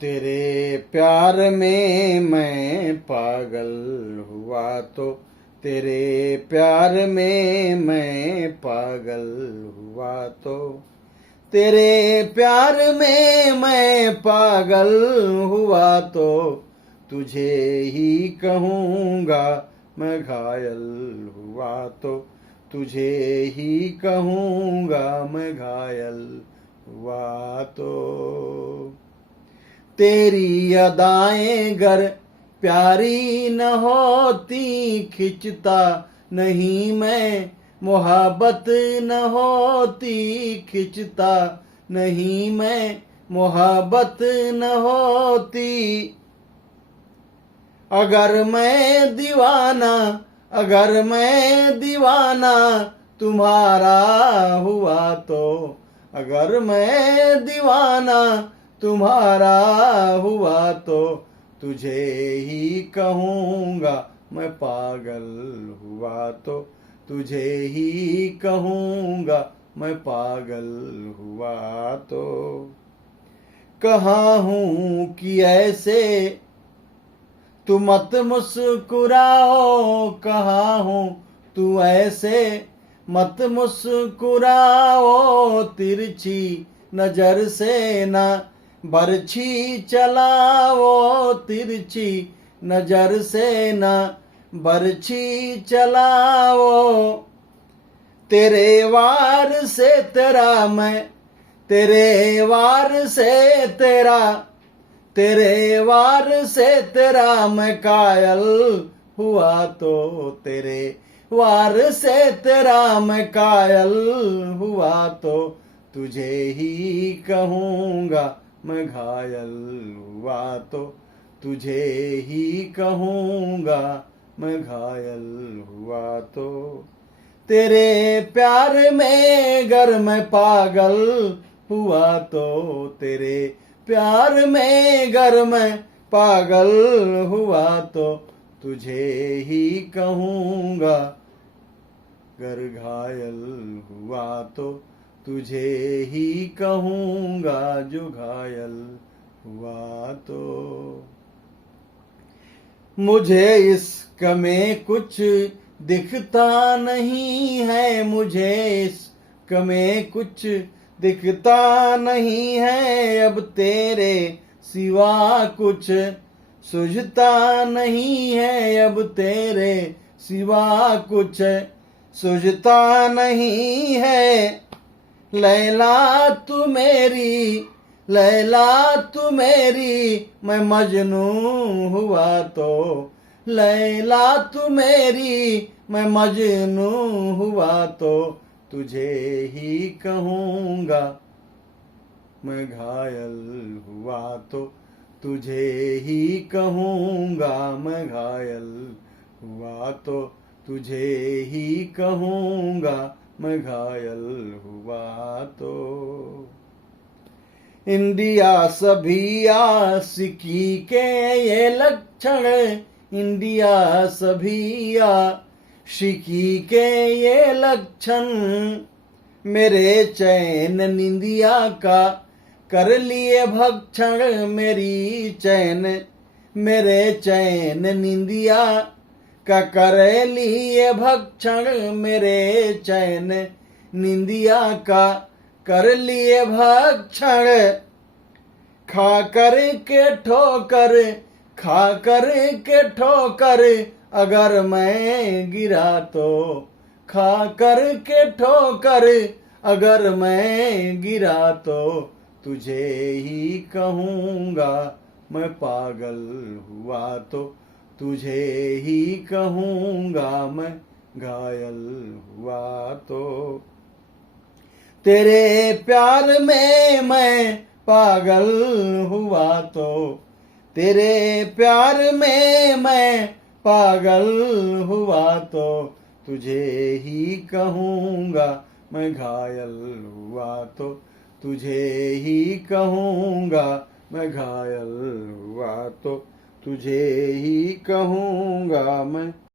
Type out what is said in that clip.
तेरे प्यार में मैं पागल हुआ तो तेरे प्यार में मैं पागल हुआ तो तेरे प्यार में मैं पागल हुआ तो तुझे ही कहूँगा मैं घायल हुआ तो तुझे ही कहूँगा मैं घायल हुआ तो तेरी अदाएं गर प्यारी न होती खिंचता नहीं मैं मोहब्बत न होती खिंचता नहीं मैं मोहब्बत न होती अगर मैं दीवाना तुम्हारा हुआ तो अगर मैं दीवाना तुम्हारा हुआ तो तुझे ही कहूँगा मैं पागल हुआ तो तुझे ही कहूँगा मैं पागल हुआ तो कहाँ हूँ कि ऐसे तू मत मुस्कुराओ कहाँ हूँ तू ऐसे मत मुस्कुराओ तिरछी नजर से ना बरछी चलाओ तिरछी नजर से ना बरछी चलाओ तेरे वार से तेरा मैं तेरे वार से तेरा मैं कायल हुआ तो तेरे वार से तेरा मैं कायल हुआ तो तुझे ही कहूँगा मैं घायल हुआ तो तुझे ही कहूँगा मैं घायल हुआ तो तेरे प्यार में गर मैं पागल हुआ तो तेरे प्यार में गर मैं पागल हुआ तो तुझे ही कहूँगा गर घायल हुआ तो तुझे ही कहूँगा जो घायल हुआ तो मुझे इश्क में कुछ दिखता नहीं है मुझे इश्क में कुछ दिखता नहीं है अब तेरे सिवा कुछ सूझता नहीं है अब तेरे सिवा कुछ सूझता नहीं है लैला तू मेरी मैं मजनू हुआ तो लैला तू मेरी मैं मजनू हुआ तो तुझे ही कहूँगा मैं घायल हुआ तो तुझे ही कहूँगा मैं घायल हुआ तो तुझे ही कहूँगा मैं घायल हुआ तो इंडिया सभी आशिकी के ये लक्षण इंडिया सभी आशिकी के ये लक्षण मेरे चैन निंदिया का कर लिए भक्षण मेरे चैन निंदिया का कर लिए भक्षण मेरे चैन निंदिया का कर लिए भक्षण खा कर के ठोकर अगर मैं गिरा तो खा कर के ठोकर अगर मैं गिरा तो तुझे ही कहूँगा मैं पागल हुआ तो तुझे ही कहूँगा मैं घायल हुआ तो तेरे प्यार में मैं पागल हुआ तो तेरे प्यार में मैं पागल हुआ तो तुझे ही कहूँगा मैं घायल हुआ तो तुझे ही कहूँगा मैं घायल हुआ तो तुझे ही कहूँगा मैं